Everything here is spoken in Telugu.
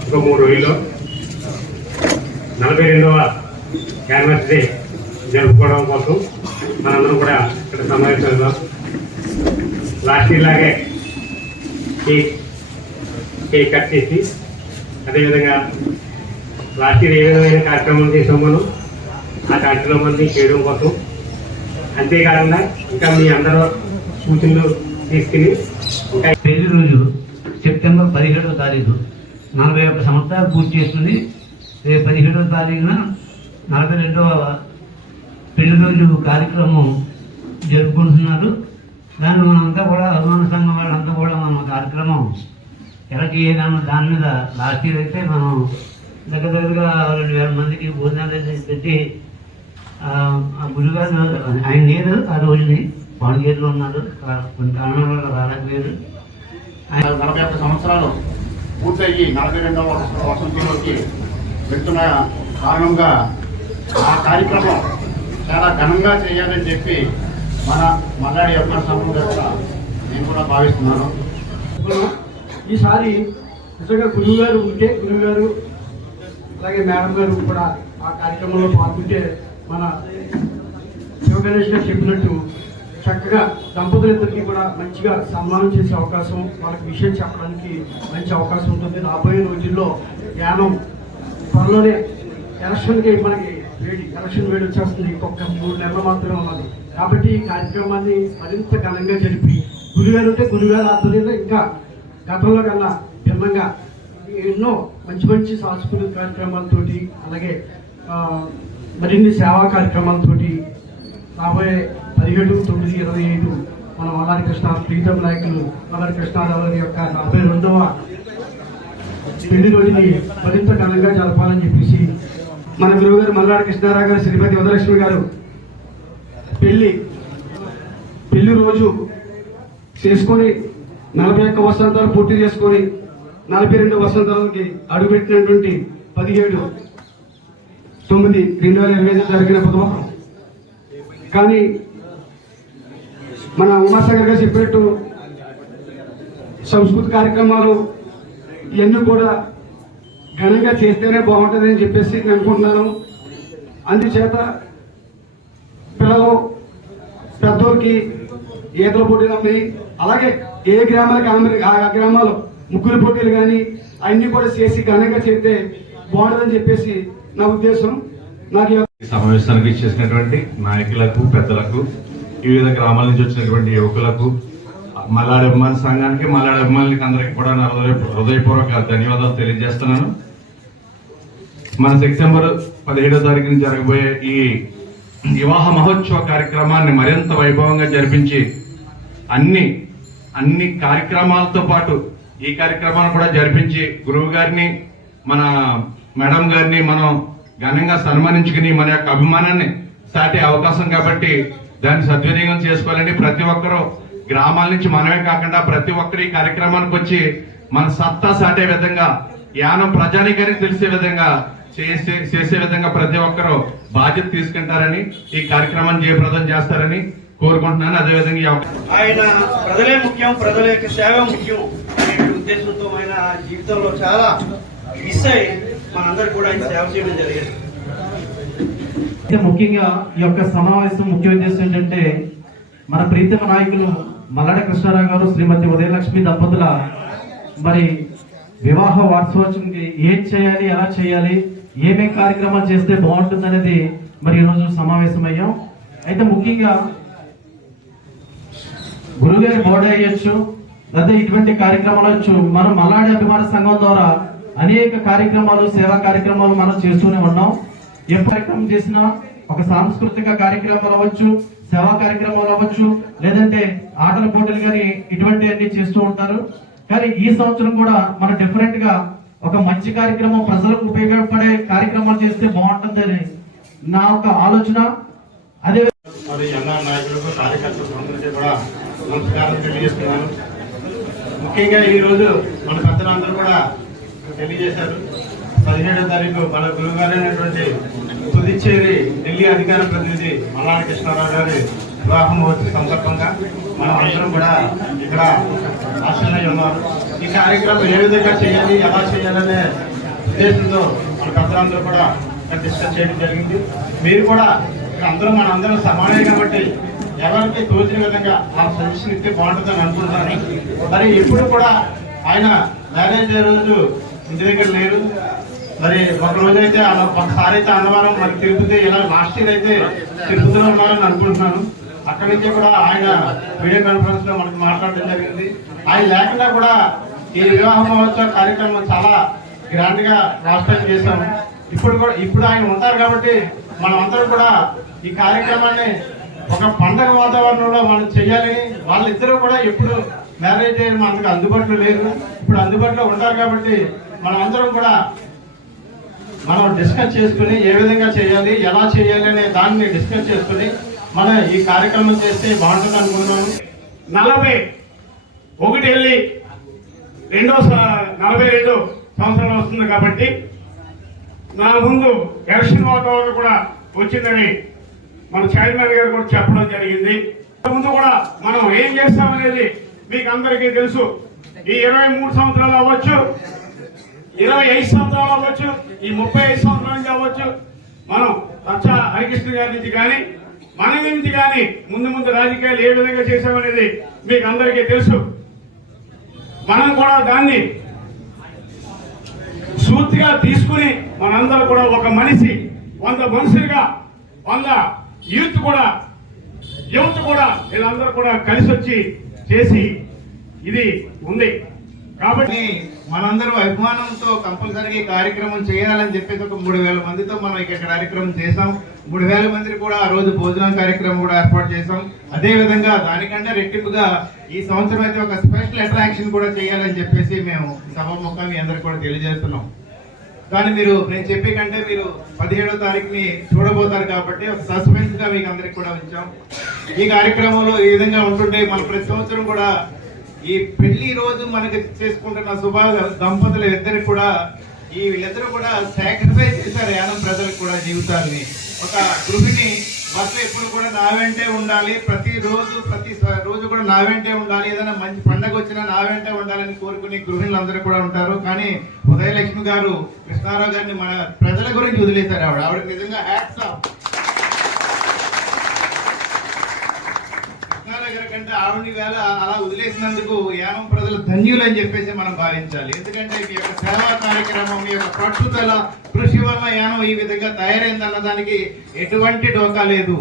ఒక మూడు రోజుల్లో నలభై రెండవ డే జరుపుకోవడం కోసం మనందరం కూడా ఇక్కడ సమావేశంలో లాస్ట్ ఇయర్ లాగే కేక్ కేక్ కట్ చేసి అదేవిధంగా లాస్ట్ ఇయర్ ఏ విధమైన కార్యక్రమం చేసాం మనం? ఆ కార్యక్రమాన్ని చేయడం కోసం. అంతేకాకుండా ఇంకా మీ అందరూ సూచనలు తీసుకుని ఇంకా రోజు సెప్టెంబర్ పదిహేడవ తారీఖు నలభై ఒక్క సంవత్సరాలు పూర్తి చేసుకుని రేపు పదిహేడవ తారీఖున నలభై రెండవ పెళ్ళి రోజు కార్యక్రమం జరుపుకుంటున్నారు. దాన్ని మనంతా కూడా అభిమాన సంఘం వాళ్ళంతా కూడా మన కార్యక్రమం ఎలా చేయాలన్న దాని మీద లాస్ట్ ఇయర్ అయితే మనం దగ్గర దగ్గరగా రెండు వేల మందికి భోజనాలు అయితే పెట్టి గురుగారు ఆయన లేరు ఆ రోజుని. పాండిగేరులో ఉన్నారు. కొన్ని కారణాల వల్ల రాలేకపోయారు ఆయన నలభై ఒక్క సంవత్సరాలు పూర్తయ్యి నలభై రెండవ వసంతిలోకి వెళ్తున్న కారణంగా ఆ కార్యక్రమం చాలా ఘనంగా చేయాలని చెప్పి మన మల్లాడి యొక్క సంఘం తరఫున నేను కూడా భావిస్తున్నాను. ఈసారి నిజంగా గురువు గారు ఉంటే గురువు గారు అలాగే మేడం గారు కూడా ఆ కార్యక్రమంలో పాల్గొంటే మన శివగణేష్ గారు చెప్పినట్టు చక్కగా దంపతులిద్దరికి కూడా మంచిగా సన్మానం చేసే అవకాశం వాళ్ళకి విషయం చెప్పడానికి మంచి అవకాశం ఉంటుంది. రాబోయే రోజుల్లో జ్ఞానం త్వరలోనే ఎలక్షన్కి మనకి వేడి ఎలక్షన్ వేడి వచ్చేస్తుంది. ఇంకొక మూడు నెలలు మాత్రమే ఉన్నది. కాబట్టి ఈ కార్యక్రమాన్ని మరింత ఘనంగా జరిపి గురుగారు అంటే గురుగారు ఆధ్వర్యంలో ఇంకా గతంలో కన్నా భిన్నంగా ఎన్నో మంచి మంచి సాంస్కృతిక కార్యక్రమాలతోటి అలాగే మరిన్ని సేవా కార్యక్రమాలతోటి రాబోయే పదిహేడు తొమ్మిది ఇరవై ఐదు మన మల్లారి కృష్ణ ప్రీతం నాయకులు మల్లారి కృష్ణారావు గారి యొక్క నలభై రెండవ పెళ్ళి రోజుని మరింత ఘనంగా జరపాలని చెప్పేసి మన గురువుగారు మల్లాడి మల్లారి కృష్ణారావు గారు శ్రీమతి వదలక్ష్మి గారు పెళ్ళి పెళ్ళి రోజు చేసుకొని నలభై ఒక్క వసంతాలు పూర్తి చేసుకొని నలభై రెండు వసంతాలకి అడుగుపెట్టినటువంటి పదిహేడు తొమ్మిది రెండు వేల ఇరవై జరిగిన బుధవారం కానీ మన ఉమాసాగర్ గారు చెప్పినట్టు సంస్కృతి కార్యక్రమాలు ఇవన్నీ కూడా ఘనంగా చేస్తేనే బాగుంటుందని చెప్పేసి నేను అనుకుంటున్నాను. అందుచేత పిల్లలు పెద్దోళ్ళకి ఈతల పోటీలు అమ్మాయి అలాగే ఏ గ్రామాలకి ఆమె- ఆ గ్రామాలు ముగ్గురు పోటీలు కానీ అన్నీ కూడా చేసి ఘనంగా చేస్తే బాగుంటుందని చెప్పేసి నా ఉద్దేశం. నాకు సమావేశానికి ఇచ్చేసినటువంటి నాయకులకు పెద్దలకు వివిధ గ్రామాల నుంచి వచ్చినటువంటి యువకులకు మల్లాడి అభిమాన సంఘానికి మల్లాడి అభిమానులకి అందరికీ కూడా నా హృదయపూర్వక ధన్యవాదాలు తెలియజేస్తున్నాను. మన సెప్టెంబర్ పదిహేడో తారీఖున జరగబోయే ఈ వివాహ మహోత్సవ కార్యక్రమాన్ని మరింత వైభవంగా జరిపించి అన్ని అన్ని కార్యక్రమాలతో పాటు ఈ కార్యక్రమాన్ని కూడా జరిపించి గురువు గారిని మన మేడం గారిని మనం ఘనంగా సన్మానించుకుని మన యొక్క అభిమానాన్ని సాటే అవకాశం కాబట్టి దాన్ని సద్వినియోగం చేసుకోవాలని ప్రతి ఒక్కరూ గ్రామాల నుంచి మనమే కాకుండా ప్రతి ఒక్కరు ఈ కార్యక్రమానికి వచ్చి మన సత్తా సాటే విధంగా యానం ప్రజానికానికి తెలిసే విధంగా చేసే చేసే విధంగా ప్రతి ఒక్కరూ బాధ్యత తీసుకుంటారని ఈ కార్యక్రమాన్ని జయప్రదం చేస్తారని కోరుకుంటున్నాను. అదేవిధంగా విధంగా ఆయన ప్రజలే ముఖ్యం ప్రజల యొక్క సేవ ముఖ్యం అనే ఉద్దేశంతో ఆయన జీవితంలో చాలా మిస్ అయ్యి మనందరూ కూడా ఆయన సేవ చేయడం జరిగింది. అయితే ముఖ్యంగా ఈ యొక్క సమావేశం ముఖ్య ఉద్దేశం ఏంటంటే మన ప్రీతమ నాయకులు మల్లడ కృష్ణారావు గారు శ్రీమతి ఉదయలక్ష్మి దంపతుల మరి వివాహ వార్షికోత్సవంకి ఏం చేయాలి ఎలా చేయాలి ఏమేం కార్యక్రమాలు చేస్తే బాగుంటుంది అనేది మరి ఈరోజు సమావేశమయ్యాం. అయితే ముఖ్యంగా గురుగారి బోర్డు అయ్యొచ్చు లేదా ఇటువంటి కార్యక్రమాలు వచ్చు మనం మల్లాడి అభిమాన సంఘం ద్వారా అనేక కార్యక్రమాలు సేవా కార్యక్రమాలు మనం చేస్తూనే ఉన్నాం. ఏ కార్యక్రమం చేసినా ఒక సాంస్కృతిక కార్యక్రమాలు అవ్వచ్చు సేవా కార్యక్రమాలు అవ్వచ్చు లేదంటే ఆటల పోటీలు కానీ ఇటువంటి అన్ని చేస్తూ ఉంటారు. కానీ ఈ సంవత్సరం కూడా మనం డిఫరెంట్గా ఒక మంచి కార్యక్రమం ప్రజలకు ఉపయోగపడే కార్యక్రమాలు చేస్తే బాగుంటుందని నా ఒక ఆలోచన. అదే మరి అన్న నాయకులకు కార్యకర్తలకు కూడా నమస్కారం తెలియజేస్తున్నాను. ముఖ్యంగా ఈ రోజు మన పెద్దలందరూ కూడా తెలియజేశారు. పదిహేడో తారీఖు మన గురువు అయినటువంటి పుదుచ్చేరి ఢిల్లీ అధికార ప్రతినిధి మల్లాడి కృష్ణారావు గారి వివాహ మహోత్సవ సందర్భంగా మనం అందరం కూడా ఇక్కడ ఆశలై ఉన్నారు ఈ కార్యక్రమం ఏ విధంగా చేయాలి ఎలా చేయాలనే ఉద్దేశంతో మన పెద్దలందరూ కూడా ఇక్కడ డిస్కస్ చేయడం జరిగింది. మీరు కూడా ఇక్కడ అందరూ మన అందరం సమానమే కాబట్టి ఎవరికి తోచిన విధంగా ఆ సజెషన్ ఇస్తే బాగుంటుందని అనుకుంటున్నాను. మరి ఎప్పుడు కూడా ఆయన మ్యారేజ్ రోజు ఇంటి దగ్గర లేరు. మరి ఒక రోజైతే ఒకసారి అయితే అన్నవరం మరి తిరుపతి ఇలా లాస్ట్ ఇయర్ అయితే తిరుపతిలో ఉన్నారని అనుకుంటున్నాను. అక్కడి నుంచి కూడా ఆయన వీడియో కాన్ఫరెన్స్లో మనకి మాట్లాడడం జరిగింది. ఆయన లేకుండా కూడా ఈ వివాహ మహోత్సవ కార్యక్రమం చాలా గ్రాండ్గా లాస్ట్ టైం చేశాము. ఇప్పుడు కూడా ఇప్పుడు ఆయన ఉంటారు కాబట్టి మనం అందరం కూడా ఈ కార్యక్రమాన్ని ఒక పండగ వాతావరణంలో మనం చేయాలని వాళ్ళిద్దరూ కూడా ఎప్పుడు మ్యారేజ్ చేయడం మనకు అందుబాటులో లేదు ఇప్పుడు అందుబాటులో ఉంటారు కాబట్టి మనం అందరం కూడా మనం డిస్కస్ చేసుకుని ఏ విధంగా చేయాలి ఎలా చేయాలి అనే దాన్ని డిస్కస్ చేసుకుని మనం ఈ కార్యక్రమం చేస్తే బాగుంటుంది అనుకుంటున్నాను నలభై ఒకటి వెళ్ళి రెండో నలభై రెండు సంవత్సరాలు వస్తుంది కాబట్టి నా ముందు ఎలక్షన్ వాతావరణం కూడా వచ్చిందని మన చైర్మన్ గారు కూడా చెప్పడం జరిగింది. ముందు కూడా మనం ఏం చేస్తామనేది మీకు అందరికీ తెలుసు. ఈ ఇరవై మూడు సంవత్సరాలు అవ్వచ్చు ఇరవై ఐదు సంవత్సరాలు అవ్వచ్చు ఈ ముప్పై ఐదు సంవత్సరాల నుంచి అవ్వచ్చు. మనం రచ్చ హరికృష్ణ గారి నుంచి కానీ మన నుంచి కానీ ముందు ముందు రాజకీయాలు ఏ విధంగా చేసామనేది మీకు అందరికీ తెలుసు. మనం కూడా దాన్ని స్ఫూర్తిగా తీసుకుని మనందరూ కూడా ఒక మనిషి వంద మనుషులుగా వంద యూత్ కూడా యువత కూడా వీళ్ళందరూ కూడా కలిసి వచ్చి చేసి ఇది ఉంది. కాబట్టి మనందరూ అభిమానంతో కంపల్సరీగా కార్యక్రమం చేయాలని చెప్పేసి ఒక మూడు వేల మందితో మనం ఇక్కడ కార్యక్రమం చేసాం మూడు వేల మందికి కూడా ఆ రోజు భోజనం కార్యక్రమం కూడా ఏర్పాటు చేసాం అదే విధంగా దానికంటే రెట్టింపుగా ఈ సంవత్సరం అయితే ఒక స్పెషల్ అట్రాక్షన్ కూడా చేయాలని చెప్పేసి మేము సభాముఖంగా మీ అందరికి కూడా తెలియజేస్తున్నాం. కానీ మీరు నేను చెప్పే కంటే మీరు పదిహేడో తారీఖుని చూడబోతారు కాబట్టి ఒక సస్పెన్స్గా మీకు అందరికి కూడా ఉంచాం. ఈ కార్యక్రమంలో ఈ విధంగా ఉంటుంటే మన ప్రతి సంవత్సరం కూడా ఈ పెళ్ళి రోజు మనకి చేసుకుంటున్న శుభ దంపతులు ఇద్దరికి కూడా ఈ వీళ్ళిద్దరూ కూడా సాక్రిఫైస్ చేశారు యానం ప్రజలకు కూడా జీవితాన్ని. ఒక గృహిణి భర్త ఎప్పుడు కూడా నా వెంటే ఉండాలి ప్రతి రోజు ప్రతి రోజు కూడా నా వెంటే ఉండాలి ఏదైనా మంచి పండగ వచ్చినా నా వెంటే ఉండాలని కోరుకునే గృహిణులందరూ కూడా ఉంటారు. కానీ ఉదయలక్ష్మి గారు కృష్ణారావు గారిని మన ప్రజల గురించి వదిలేశారు ఆవిడ. ఆవిడ నిజంగా హ్యాట్స్ ఆఫ్ ఎందుకంటే గారి వేళ అలా వదిలేసినందుకు యానం ప్రజలు ధన్యులు అని చెప్పేసి మనం భావించాలి. ఎందుకంటే మీ యొక్క సేవా కార్యక్రమం మీ యొక్క పట్టుదల కృషి వల్ల యానం ఈ విధంగా తయారైందన్న దానికి ఎటువంటి డోకా లేదు.